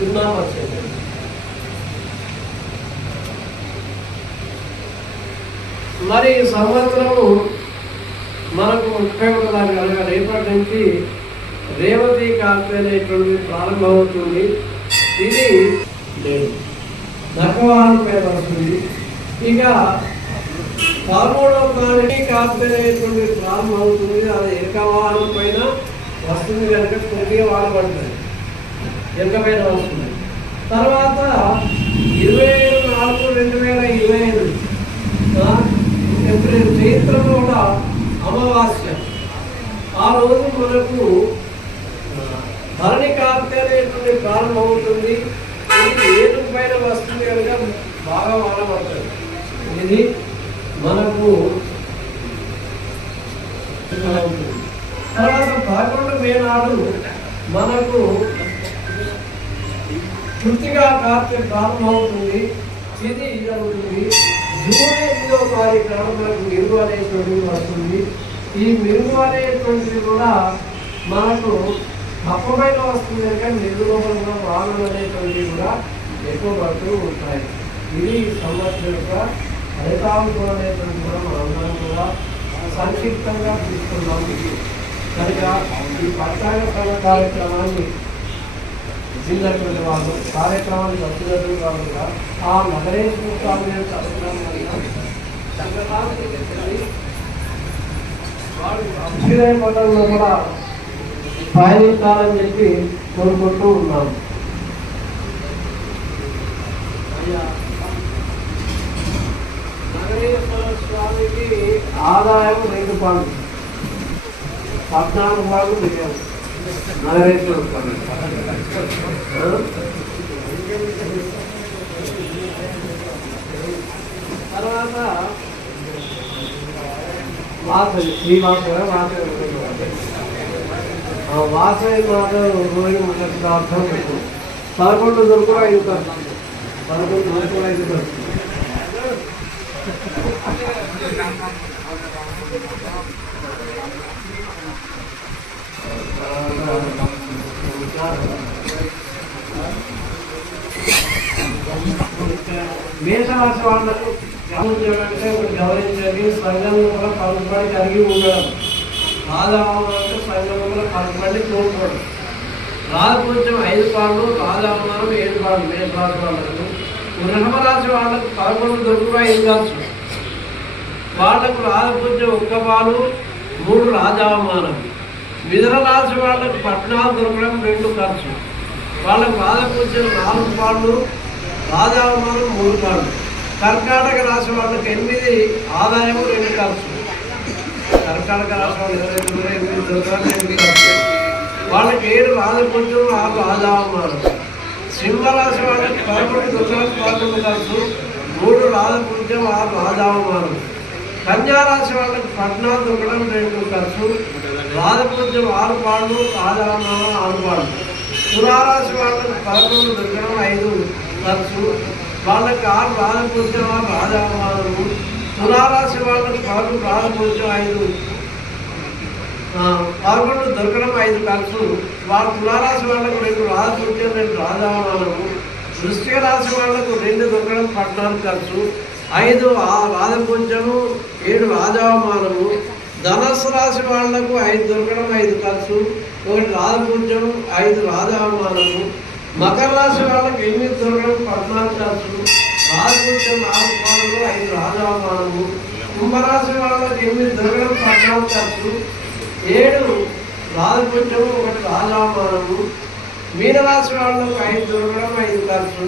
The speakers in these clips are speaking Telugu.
సున్నా పర్సెంట్ మరి ఈ సంవత్సరము మనకు ముప్పై ఒక తారీఖు అనగా రేపటి నుంచి రేవతి అనేటువంటి అనేటువంటిది ప్రారంభమవుతుంది. ఇది లేదు నకవాహనపై వస్తుంది. ఇక పదమూడవ తారీఖు కార్తె అనేటువంటిది ప్రారంభమవుతుంది. అది ఏకవాహనం పైన వస్తుంది కనుక కొద్దిగా వాడబడుతుంది ఎనకపైన వస్తుంది. తర్వాత ఇరవై ఏడు నాలుగు రెండు వేల ఇరవై ఐదు ఏప్రిల్ చైత్రంలో కూడా అమావాస్య. ఆ రోజు మనకు ధరణి భరణి కార్తె అనేటువంటి ప్రారంభమవుతుంది ఇది ఏడు పైన వస్తుంది కనుక బాగా వాడబడుతుంది ఇది మనకు తర్వాత పదకొండు మే నాడు మనకు కృతిగా కార్తె ప్రారంభమవుతుంది. ఇది జరుగుతుంది జూన్ ఎనిమిదో తారీఖు నాడు మనకు మెరుగు అనేటువంటిది వస్తుంది. ఈ మెరుగు అనేటువంటిది కూడా మనకు తప్పమైన వస్తుంది కానీ మిరుగు లోపల కూడా వానలు అనేటువంటివి కూడా ఎక్కువ పడుతూ ఉంటాయి. ఇది సంవత్సరం యొక్క ఫలితాంశం అనేటువంటి కూడా మనందరం కూడా సంక్షిప్తంగా తీసుకున్నాం కనుక ఈ పట్టాల కార్యక్రమాన్ని ఇచ్చినటువంటి వాళ్ళు కార్యక్రమాన్ని వచ్చినటువంటి వాళ్ళు కూడా ఆ నగరేశ్వర స్వామి యొక్క అనుగ్రహం వల్ల అభ్యుదయ పదంలో కూడా పయనించాలని చెప్పి కోరుకుంటూ ఉన్నాము స్వామికి ఆదాయం రెండు పాలు పద్నాలుగు పాలు మిగిలారు తర్వాత వాసవి శ్రీవాసవ వాసవి వాసవి మాత రోజు మనకు అర్థం పెట్టు పదకొండు దొరుకు ఐదు ఖర్చు పదకొండు దొరుకు ఐదు ఖర్చు మేషరాశి వాళ్ళకు గమనించాలంటే ఒకటి గమనించండి సంఘంలో కూడా పలుకుబడి కలిగి ఉండడం. రాజావమానంటే సంఘంలో పలుకుబడి కోరుకోవడం రాజు ఐదు పాళ్ళు రాజావమానం ఏడు పాళ్ళు మేషరాశి వాళ్ళకు వృషభ రాశి వాళ్ళకు పదకొండు దొరుకుగా ఐదు కావచ్చు. వాళ్ళకు రాజపూజ్యం ఒక్క పాలు మూడు రాజావమానం. మిథున రాశి వాళ్ళకు పద్నాలుగు దొరకడం రెండు ఖర్చు వాళ్ళకు రాజపూజ్యం నాలుగు పాళ్ళు రాజావమానం మూడు కాళ్ళు కర్ణాటక రాష్ట్ర వాళ్ళకి ఎనిమిది ఆదాయము రెండు ఖర్చు. కర్ణాటక రాశి వాళ్ళు ఇరవై ఎనిమిది దొరకడం ఎనిమిది ఖర్చు. వాళ్ళకి ఏడు రాజపుత్రం ఆరు రాజావమానం. సింహరాశి వాళ్ళకి పదకొండు దొరకడం పదకొండు ఖర్చు. మూడు రాజపుత్రం ఆరు రాజావమానం. కన్యారాశి వాళ్ళకి పద్నాలుగు దొరకడం రెండు ఖర్చు. రాజపుత్రం ఆరు పాళ్ళు రాజావమానం ఆరు పాళ్ళు. తులారాశి వాళ్ళకి పదకొండు దొరకడం ఐదు. ఖర్చు వాళ్ళకి ఆరు రాజపూజ్యం రాజావారు తులారాశి వాళ్ళకి పదకొండు రాజపూజ్యం ఐదు పాల్గొండు పదకొండు దొరకడం ఐదు ఖర్చు వాళ్ళ తులారాశి వాళ్ళకు రెండు రాజపూజ్యం రెండు రాజావారు వృష్టిక రాశి వాళ్ళకు రెండు దొరకడం పద్నాలుగు ఖర్చు ఐదు ఆ రాజపూజ్యము ఏడు రాజావమానము ధనస్సు రాశి వాళ్ళకు ఐదు దొరకడం ఐదు ఖర్చు ఒకటి రాజపూజ్యము ఐదు రాజావమానము మకర రాశి వాళ్ళకి ఎనిమిది దొరకడం పద్నాలుగు ఖర్చు నాలుగు పాలలు ఐదు రాజావమానము కుంభరాశి వాళ్ళకి ఎనిమిది దొరకడం పద్నాలుగు ఖర్చు ఏడు రాజపూజ్యము ఒకటి రాజావమానము మీనరాశి వాళ్ళకు ఐదు దొరకడం ఐదు ఖర్చు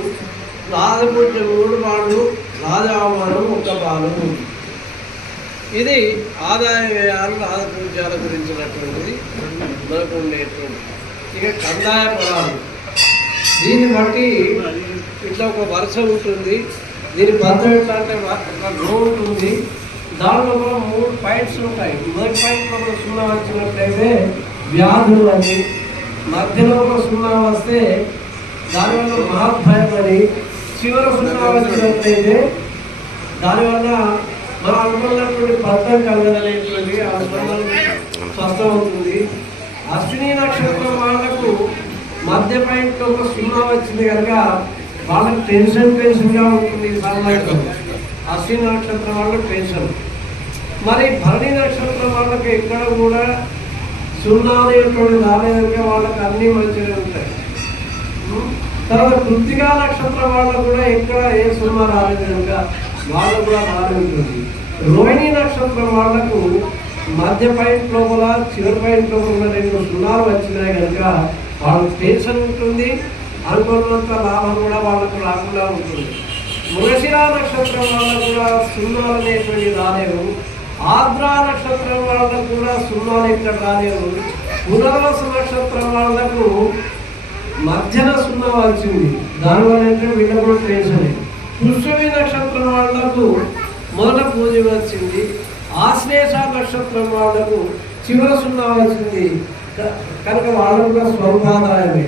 రాజపూజ్యం మూడు వాళ్ళు రాజావమానం ఒక్క బాలము ఇది ఆదాయ వ్యయాలు రాజపూజ్యాల గురించినటువంటిది మనకు ఉండేటువంటి ఇక కందాయ పదాలు. దీన్ని బట్టి ఇట్లా ఒక వరుస ఉంటుంది. దీని బంధం ఎట్లా అంటే ఒక రో ఉంటుంది దానిలో కూడా మూడు పాయింట్స్ ఉంటాయి. మొదటి పాయింట్లో కూడా సున్నా వచ్చినట్లయితే వ్యాధులు అని మధ్యలో ఒక సున్నా వస్తే దానివల్ల మహాభయం అని చివర సున్నా వచ్చినట్లయితే దానివల్ల మనం అనుకున్నటువంటి ఫలితం కలగలేటువంటి ఆ స్పందన స్పష్టమవుతుంది అశ్విని నక్షత్రం వాళ్ళకు మధ్య పాయింట్ ఒక సున్నా వచ్చింది కనుక వాళ్ళకి టెన్షన్ టెన్షన్గా ఉంటుంది ఈ అశ్విని నక్షత్రం వాళ్ళకి టెన్షన్ మరి భరణి నక్షత్రం వాళ్ళకి ఎక్కడ కూడా సున్నా అనేటువంటి రాలేదనుక వాళ్ళకి అన్ని మంచిగా ఉంటాయి. తర్వాత కృతికా నక్షత్రం వాళ్ళకు కూడా ఎక్కడ ఏ సినిమా రాలేదు కనుక వాళ్ళకు కూడా బాగానే ఉంటుంది. రోహిణి నక్షత్రం వాళ్ళకు మధ్య పాయింట్ లోపల చివరి పాయింట్ లోపల రెండు సున్నాలు వచ్చినాయి కనుక వాళ్ళకి టెన్షన్ ఉంటుంది. అనుకున్నంత లాభం కూడా వాళ్ళకు రాకుండా ఉంటుంది. మృగశిరా నక్షత్రం వల్ల కూడా సున్నాలు అనేటువంటి రాలేవు ఆర్ద్రా నక్షత్రం వాళ్ళకు కూడా సున్నాలు ఇక్కడ రాలేవు పునర్వసు నక్షత్రం వాళ్ళకు మధ్యన సున్నా వచ్చింది దానివల్ల అంటే వీళ్ళకు కూడా టెన్షన్ పుష్పమి నక్షత్రం వాళ్ళకు మొదట పూజ వచ్చింది ఆశ్లేష నక్షత్రం వాళ్ళకు చివర సున్నా వచ్చింది కనుక వాళ్ళు కూడా స్వరూపాదాయమే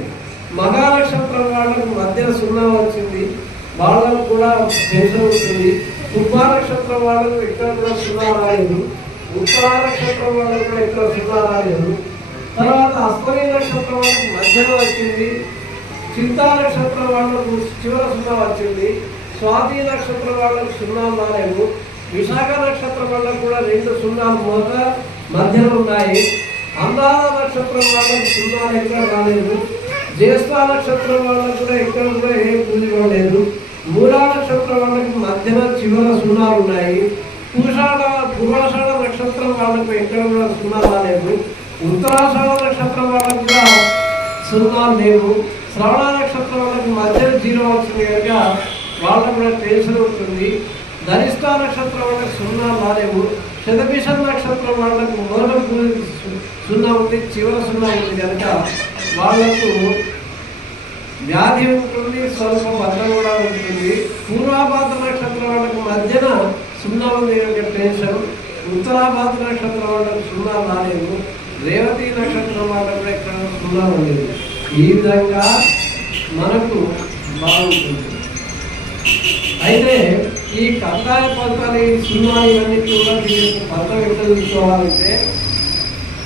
మగ నక్షత్రం వాళ్ళకు మధ్య సున్నా వచ్చింది. వాళ్ళకు కూడా టెన్షన్ ఉంటుంది. తుబ్బా నక్షత్రం వాళ్ళకు ఇక్కడ కూడా సున్నా రాలేదు. ఉత్తరా నక్షత్రం వాళ్ళకు కూడా ఇక్కడ సున్నా రాలేదు. తర్వాత అశ్వని నక్షత్రం వాళ్ళకు మధ్యలో వచ్చింది. చింతా నక్షత్రం వాళ్ళకు చివర సున్నా వచ్చింది. స్వాతి నక్షత్రం వాళ్ళకు సున్నా రాలేదు. విశాఖ నక్షత్రం వాళ్ళకు కూడా రెండు సున్నాలు మొదట మధ్యలో ఉన్నాయి. అన్నాద నక్షత్రం వాళ్ళకు సున్నాలు ఎక్కడ రాలేదు జ్యేష్ఠ నక్షత్రం వాళ్ళకు కూడా ఎక్కడ కూడా ఏ పూజ లేదు. మూలా నక్షత్రం వాళ్ళకి మధ్యన చివర సున్నాలు ఉన్నాయి. పూషాఢ పూర్వాషాఢ నక్షత్రం వాళ్ళకు ఎక్కడ కూడా సున్నా రాలేదు. ఉత్తరాషాఢ నక్షత్రం వాళ్ళకు కూడా సున్నాలు లేవు. శ్రవణ నక్షత్రం వాళ్ళకి మధ్యన జీరో వచ్చింది కనుక వాళ్ళకు కూడా టెన్షన్ ఉంటుంది. ధనిష్ట నక్షత్రం వాళ్ళకి సున్నా రాలేవు. శతభిషం నక్షత్రం వాళ్ళకు మొదట సున్నా ఉంది చివర సున్నా ఉంది కనుక వాళ్ళకు వ్యాధి ఉంటుంది స్వల్ప బద్దం కూడా ఉంటుంది. పూర్వాభాత నక్షత్రం వాళ్ళకు మధ్యన సున్నా ఉంది కనుక టెన్షన్. ఉత్తరాభాత నక్షత్రం వాళ్ళకు సున్నా రాలేదు. రేవతి నక్షత్రం వాళ్ళకు ఎక్కడ ఇక్కడ సున్నా ఉండేది ఈ విధంగా మనకు బాగుంటుంది. అయితే ఈ కందాయ పథకాలు ఈ సున్నా ఇవన్నీ కూడా దీనికి ఫలితం ఎట్లా తీసుకోవాలంటే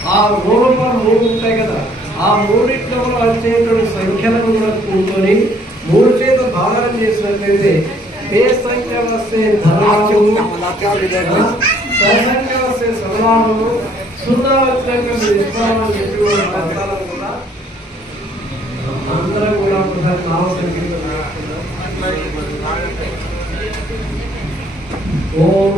ఆ మూడు మూడు ఉంటాయి కదా. ఆ మూడిట్లో వచ్చేటువంటి సంఖ్యలను కూడా కూర్చొని మూడు చేత భాగం చేసినట్లయితే ఏ సంఖ్య వస్తే ధనాలు సంఖ్య వస్తే సమానము సున్నా వచ్చినటువంటి నిష్పాలను చెప్పి కూడా కూడా అందరం కూడా ఒకసారి నామ సంఖ్య ఓం నమ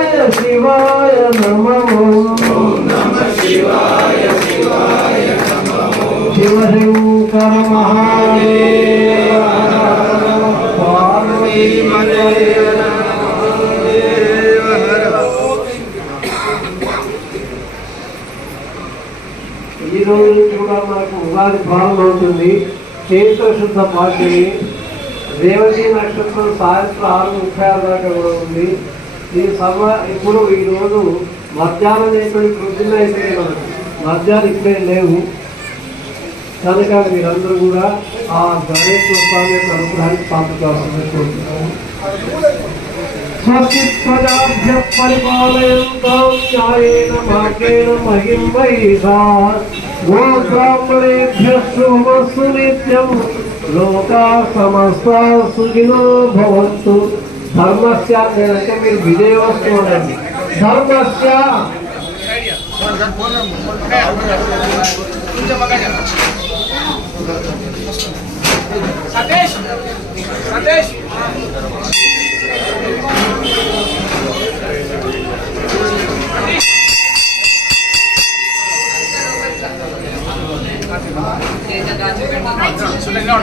ఓం నమ. శివాయ శివాయ నమో శివశంకర మహాదేవ. పార్వతీ ఈ రోజు కూడా మనకు ఉగాది ప్రారంభమవుతుంది. చైత్ర శుద్ధ పాఠ్యమి రేవతి నక్షత్రం సాయంత్రం ఆరు ముప్పై ఆరు దాకా కూడా ఉంది. ఈ సమ ఇప్పుడు ఈరోజు రోజు మధ్యాహ్నం అనేటువంటి ప్రొద్దున అయితే మనకు మధ్యాహ్నం ఇక్కడే లేవు. కనుక మీరందరూ కూడా ఆ గణేశ్వర స్వామి యొక్క అనుగ్రహానికి పాల్గొనాల్సింది కోరుతున్నాము స్వస్తి ప్రజాభ్య పరిపాలయంతాం న్యాయేన మార్గేణ మహిం వైసా నిత్యం. లోకా సమస్త సుఖినో భవంతు. ధర్మస్య అంటే మీరు విజయవస్తు అనండి ధర్మస్య ఫోన్ ఫోన్ సతీష్ సతీష్ శంకర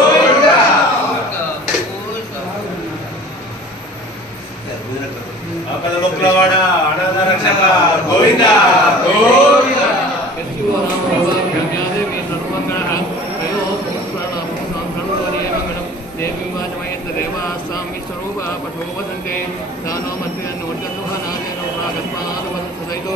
మొక్కలవాడ అనాథ రక్షక గోవింద గోవింద. దేవాస్వామి స్వరూప పఠో వదంతే దానో మంత్రి అన్న వర్గ సుఖనాదేనో ప్రాగత్వాదవదం సదైతో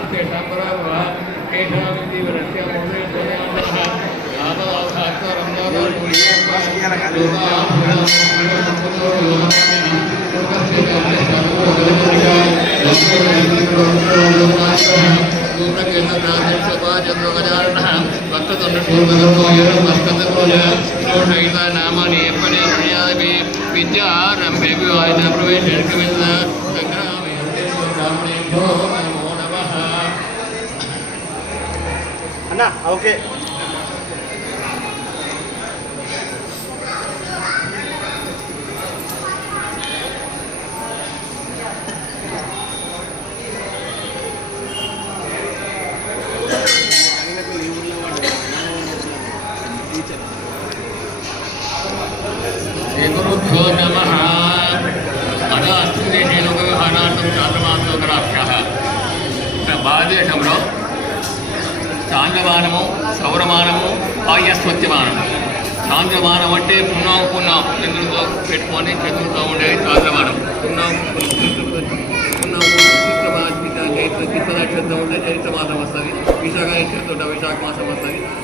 നാഥൻ സഭാചന്ദ്രകരാരണം ഭക്തതൊണ്ട് പൂർവ്വതമോയ ഭക്തതമോയ ശ്രോഷയിത നാമാനി എപ്പനെ ഒഴിയാതെ വിദ്യാരംഭേ വിവാഹിത പ്രവേശിക്കുമെന്ന് സംഗ്രാമേ അണ്ണാ ഓക്കെ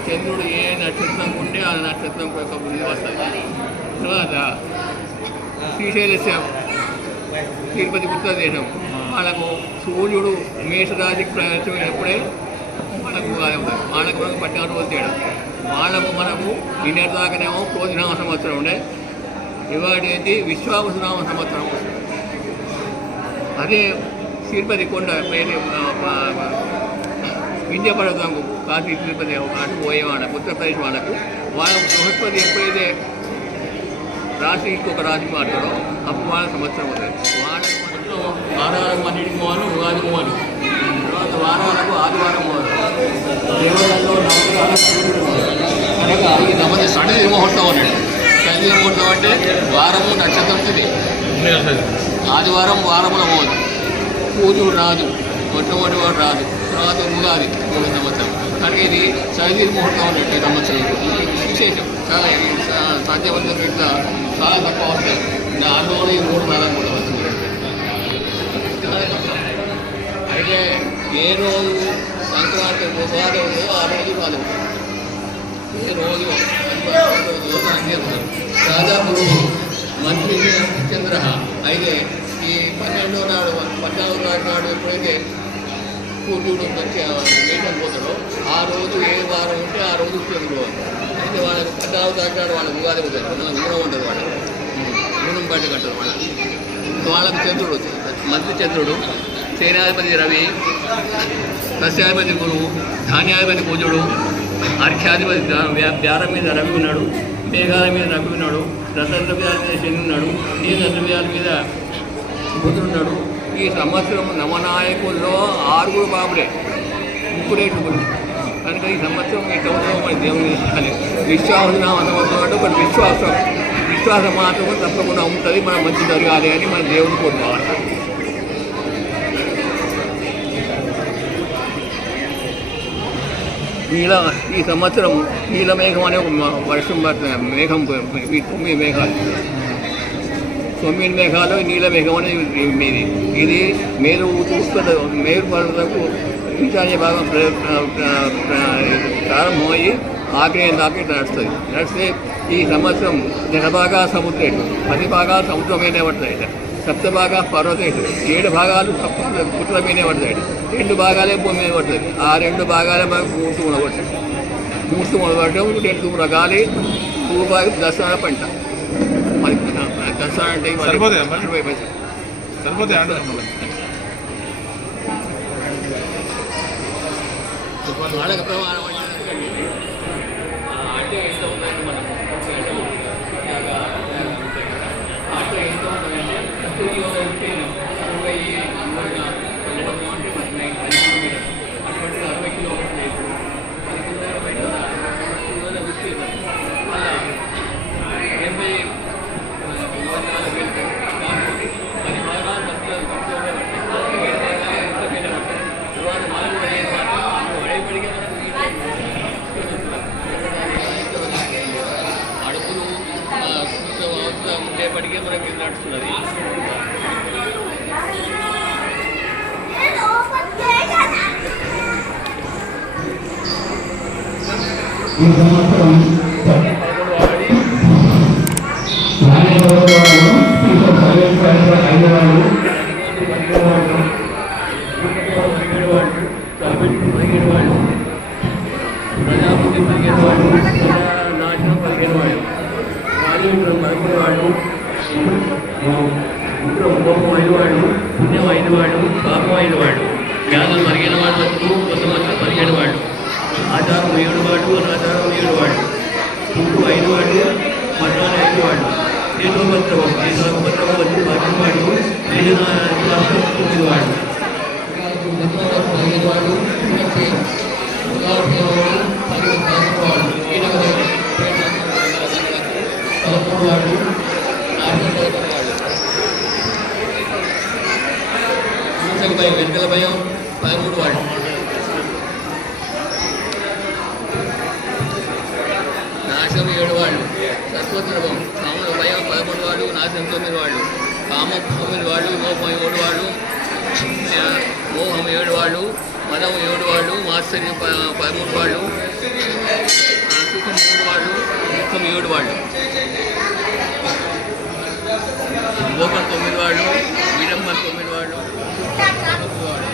చంద్రుడు ఏ నక్షత్రం ఉంటే ఆ నక్షత్రం యొక్క బుద్ధి వస్తుంది తర్వాత శ్రీశైలస్యం తిరుపతి ఉత్తరదేశం మనకు సూర్యుడు మేషరాశికి ప్రవేశమైనప్పుడే మనకు వాళ్ళకు మనకు పట్టినట్టు వచ్చాడు వాళ్ళకు మనకు నిన్నటి దాకానేమో క్రోధినామ సంవత్సరం ఉండే. ఇవాటి ఏంటి? విశ్వావసునామ సంవత్సరం వస్తుంది. అదే తిరుపతి కొండ పేరు విద్య కాశీ తిరుపతి అటు పోయే వాళ్ళకు ఉత్తరప్రదేశ్ వాళ్ళకు వాళ్ళకు బృహస్పతి ఎప్పుడైతే రాశి ఇంకొక రాశి మారుతారో అప్పుడు వాళ్ళ సంవత్సరం అవుతుంది వాళ్ళకి మొదట్లో పోవాలి ఉగాది పోవాలి. తర్వాత వారాలకు ఆదివారం. దేవాలయంలో. కనుక ఈ అన్నాడు సడలి ముహూర్తం అంటే వారము నక్షత్రం తిది ఆదివారం వారముల పోదు. పూజలు రాదు. మొట్టమొదటి వాడు రాదు. తర్వాత ఉగాది మూడు సంవత్సరం కనుక ఇది సైజీ ముహూర్తం అన్నట్టు సంవత్సరం విశేషం చాలా ఇది సాధ్యవంతం ఇట్లా చాలా తక్కువ వస్తాయి దానిలో ఈ మూడు నెలలు కూడా వస్తుంది. అయితే ఏ రోజు సంక్రాంతి ఉగాది ఉందో ఆ రోజు కాదు. ఏ రోజు దాదాపు మంత్రి చంద్ర అయితే ఈ పన్నెండో నాడు పద్నాలుగు నాడు నాడు ఎప్పుడైతే కూతురు వేయడం పోతాడో ఆ రోజు ఏ వారం ఉంటే ఆ రోజు చంద్రుడు అయితే వాళ్ళకి పద్నాలుగు తారీఖు వాళ్ళకి ఉగాది ఉంటుంది గుణం ఉంటుంది వాళ్ళకి గుణం బయట కట్టరు వాళ్ళకి వాళ్ళకి చంద్రుడు మంత్రి చంద్రుడు సేనాధిపతి రవి సస్యాధిపతి గురువు ధాన్యాధిపతి కుజుడు అర్ఘ్యాధిపతి దా- వ్యారం మీద రవి ఉన్నాడు మేఘాల మీద రవి ఉన్నాడు రసద్రవ్యాల మీద శని ఉన్నాడు నీల ద్రవ్యాల మీద బుధుడు ఉన్నాడు. ఈ సంవత్సరం నవనాయకుల్లో ఆరుగురు బాబులే. ముగ్గురే ముగ్గురు కనుక ఈ సంవత్సరం ఈ సంవత్సరం మన దేవుని ఇస్తాలి విశ్వాసనామ సంవత్సరం అంటే ఒకటి విశ్వాసం. విశ్వాసం మాత్రం తప్పకుండా ఉంటుంది. మనం మంచి జరగాలి అని మన దేవుని కోరుకోవాలి నీల ఈ సంవత్సరం నీలమేఘం అనే ఒక మ- వర్షం పడుతుంది. మేఘం ప- ఈ తొమ్మిది మేఘాలు. తొమ్మిది మేఘాలు నీలమేఘం అనేది ఇది. మీది ఇది మేరు ఉత్పత్తి మేరు పర్వతకు ఈశాన్య భాగం ప్రారంభమయ్యి ఆగ్నేయం దాకా నడుస్తుంది. నడిస్తే ఈ సంవత్సరం జనభాగా సముద్రేటు పది భాగాలు సముద్రమైన పడతాయి సప్త భాగా ఏడు భాగాలు పుట్ల మీదే పడతాయి రెండు భాగాలే భూమి మీద పడుతుంది ఆ రెండు భాగాలే మనకు మూడు ఉండవచ్చు పడుతుంది ఉండబడటం రెండు తుమ్మల భూభాగం దసరా పంట. దసరా అంటే మరి సరిపోతాయా మరి? ఇరవై పైసలు సరిపోతే ఆడదాం మళ్ళీ వాళ్ళకి ప్రమాణం అంటే ఎంత ఉందండి మనం ఇలాగా అంటే ఎంత ఉంటుందంటే స్టూడియో ఉంటే అరవై ఇరవై వెళ్ళడం అంటే మనకి పది కిలోమీటర్ అటువంటి అరవై కిలోమీటర్లు లేదు పది కిలోమీటర్లు బయట కిలోమీటర్ల విస్తీర్ణం మళ్ళా ఎనభై ఇరవై నాలుగు వేలు కాబట్టి పది భాగాలు తక్కువ తక్కువ పట్టాయి ఏడు భాగాలు ఎంత మీద పట్టాయి తర్వాత మనం కూడా ఏం పట్టాలి పడేపడిగా అడుగులు ఉండేపటికే మనకి నడుస్తున్నది ఈ సంవత్సరం నాలుగవ వారు ఇంకా సర్వేస్ ఐదు వారు ప్రజాపతి పదిహేను వాడు నాశనం పదిహేను వాడు రాజేంద్రం పదకొండు వాడు ఉగ్రం కోపం ఐదు వాడు పుణ్యం ఐదు వాడు పాపం ఐదు వాడు జ్ఞానం పదిహేను కొత్త మాత్రం పదిహేను వాడు ఆచారం ఏడు వాడు అనాచారం ఏడు వాడు. పుట్టు ఐదు వాడు మరణాలు ఐదు వాడు. దేశోపత్రం దేశోపత్రం వచ్చి పదిహేను వాడు వేదన తొమ్మిది వాడు పదిహేను వాడు భయం వెనకల భయం పదమూడు వాడు నాశనం ఏడు వాళ్ళు. సత్వద్రవం కామల భయం పదమూడు వాళ్ళు నాశనం తొమ్మిది వాళ్ళు కామం తొమ్మిది వాళ్ళు మోహం ఏడు వాళ్ళు మోహం ఏడు వాళ్ళు మదం ఏడు వాళ్ళు మాత్సర్యం పదమూడు వాళ్ళు సుఖం మూడు వాళ్ళు దుఃఖం ఏడు వాళ్ళు మోహం తొమ్మిది వాళ్ళు విడంబం తొమ్మిది వాళ్ళు తొమ్మిది వాళ్ళు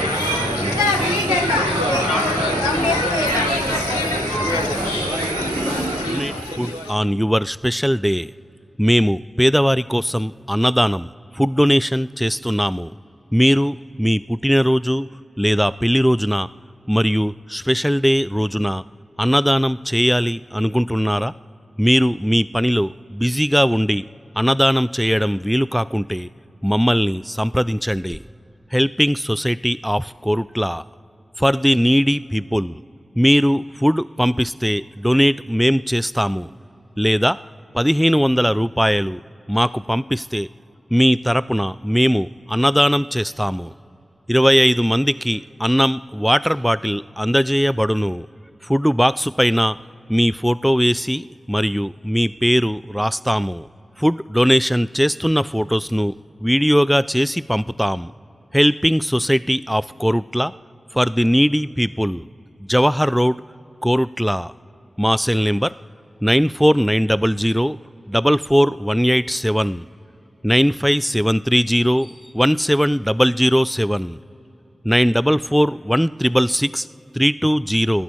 food on your special day మేము పేదవారి కోసం అన్నదానం ఫుడ్ డొనేషన్ చేస్తున్నాము. మీరు మీ పుట్టినరోజు లేదా పెళ్ళి రోజున మరియు స్పెషల్ డే రోజున అన్నదానం చేయాలి అనుకుంటున్నారా? మీరు మీ పనిలో బిజీగా ఉండి అన్నదానం చేయడం వీలు కాకుంటే మమ్మల్ని సంప్రదించండి. Helping society of Korutla. For the needy people. మీరు ఫుడ్ పంపిస్తే డొనేట్ మేం చేస్తాము. లేదా పదిహేను వందల రూపాయలు మాకు పంపిస్తే మీ తరపున మేము అన్నదానం చేస్తాము. ఇరవై ఐదు మందికి అన్నం వాటర్ బాటిల్ అందజేయబడును. ఫుడ్ బాక్సు పైన మీ ఫోటో వేసి మరియు మీ పేరు రాస్తాము. ఫుడ్ డొనేషన్ చేస్తున్న ఫొటోస్ను వీడియోగా చేసి పంపుతాం. Helping society of Korutla for the needy people. Jawahar road Korutla. మా cell number nine four nine double zero double four one eight seven nine five seven three zero one seven double zero seven nine double four one triple six three two zero